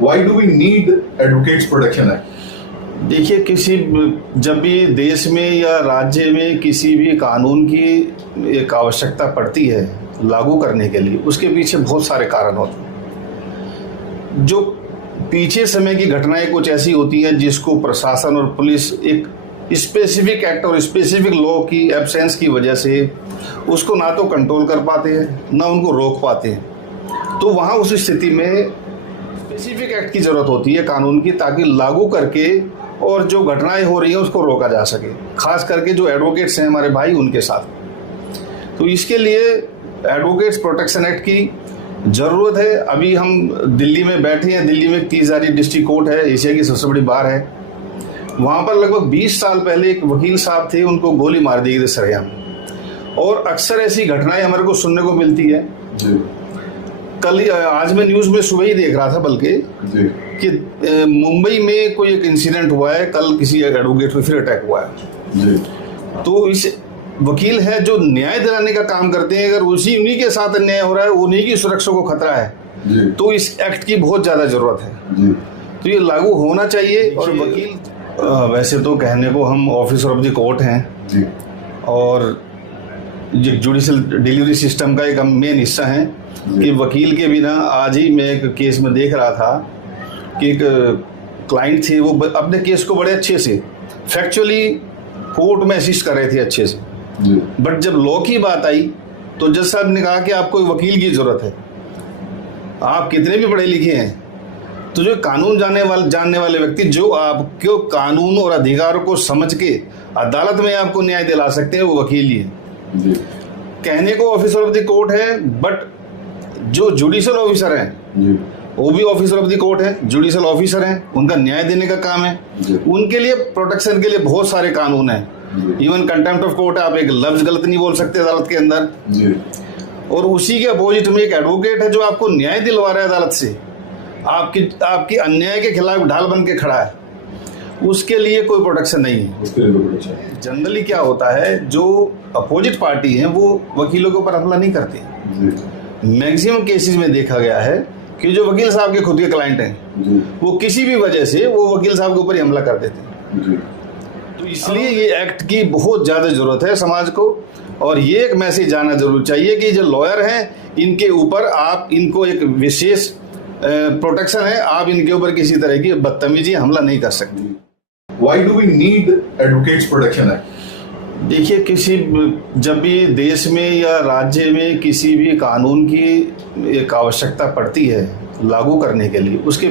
Why do we need Advocates Protection Act? देखिए, जब भी देश में या राज्य में किसी भी कानून की एक आवश्यकता पड़ती है लागू करने के लिए, उसके पीछे बहुत सारे कारण होते हैं। जो पीछे समय की घटनाएं कुछ ऐसी होती हैं जिसको प्रशासन और पुलिस एक स्पेसिफिक एक्ट और स्पेसिफिक लॉ की एब्सेंस की वजह से उसको ना तो कंट्रोल कर पाते हैं ना उनको रोक पाते हैं। तो वहाँ उस स्थिति में स्पेसिफिक एक्ट की ज़रूरत होती है कानून की, ताकि लागू करके और जो घटनाएं हो रही हैं उसको रोका जा सके, खास करके जो एडवोकेट्स हैं हमारे भाई उनके साथ। तो इसके लिए एडवोकेट्स प्रोटेक्शन एक्ट की ज़रूरत है। अभी हम दिल्ली में बैठे हैं। दिल्ली में 30 डिस्ट्रिक्ट कोर्ट है, एशिया की सबसे बड़ी बार है। वहाँ पर लगभग 20 साल पहले एक वकील साहब थे, उनको गोली मार दी गई सरेआम। और अक्सर ऐसी घटनाएं हमारे को सुनने को मिलती है। आज मैं न्यूज़ में सुबह ही देख रहा था बल्कि कि मुंबई में कोई एक इंसिडेंट हुआ है, कल किसी एडवोकेट पे फिर अटैक हुआ है। तो इस वकील है जो न्याय दिलाने का काम करते हैं, अगर उन्हीं के साथ अन्याय हो रहा है, उन्हीं की सुरक्षा को खतरा है, तो इस एक्ट की बहुत ज़्यादा ज़रूरत है। तो ये लागू होना चाहिए। और वकील वैसे तो कहने को हम ऑफिसर ऑफ द कोर्ट हैं और जुडिशल डिलीवरी सिस्टम का एक मेन हिस्सा है कि वकील के बिना, आज ही मैं एक केस में देख रहा था कि एक क्लाइंट थे, वो अपने केस को बड़े अच्छे से फैक्चुअली कोर्ट में असिस्ट कर रहे थे अच्छे से, बट जब लॉ की बात आई तो जज साहब ने कहा कि आपको वकील की जरूरत है। आप कितने भी पढ़े लिखे हैं, तो जो कानून जानने वाले व्यक्ति जो आपके कानून और अधिकारों को समझ के अदालत में आपको न्याय दिला सकते हैं, वो वकील ही है। कहने को ऑफिसर ऑफ द कोर्ट है, बट जो जुडिशियल ऑफिसर हैं वो भी ऑफिसर ऑफ द कोर्ट है, जुडिशियल ऑफिसर हैं, उनका न्याय देने का काम है। उनके लिए प्रोटेक्शन के लिए बहुत सारे कानून हैं। इवन कंटेम्प्ट ऑफ कोर्ट है, आप एक लफ्ज गलत नहीं बोल सकते अदालत के अंदर। और उसी के अपोजिट में एक एडवोकेट है जो आपको न्याय दिलवा रहा है अदालत से, आपकी अन्याय के खिलाफ ढाल बन के खड़ा है, उसके लिए कोई प्रोटेक्शन नहीं है। जनरली क्या होता है, जो अपोजिट पार्टी है वो वकीलों के ऊपर हमला नहीं करती। मैक्सिमम केसेस में देखा गया है कि जो वकील साहब के खुद के क्लाइंट हैं वो किसी भी वजह से वो वकील साहब के ऊपर ही हमला कर देते हैं। तो इसलिए ये एक्ट की बहुत ज़्यादा ज़रूरत है समाज को। और ये एक मैसेज जाना जरूर चाहिए कि जो लॉयर हैं इनके ऊपर आप इनको एक विशेष प्रोटेक्शन है, आप इनके ऊपर किसी तरह की बदतमीजी हमला नहीं कर सकते। Why do we need Advocates Protection Act? देखिए, जब भी देश में या राज्य में किसी भी कानून की एक आवश्यकता पड़ती है लागू करने के लिए, उसके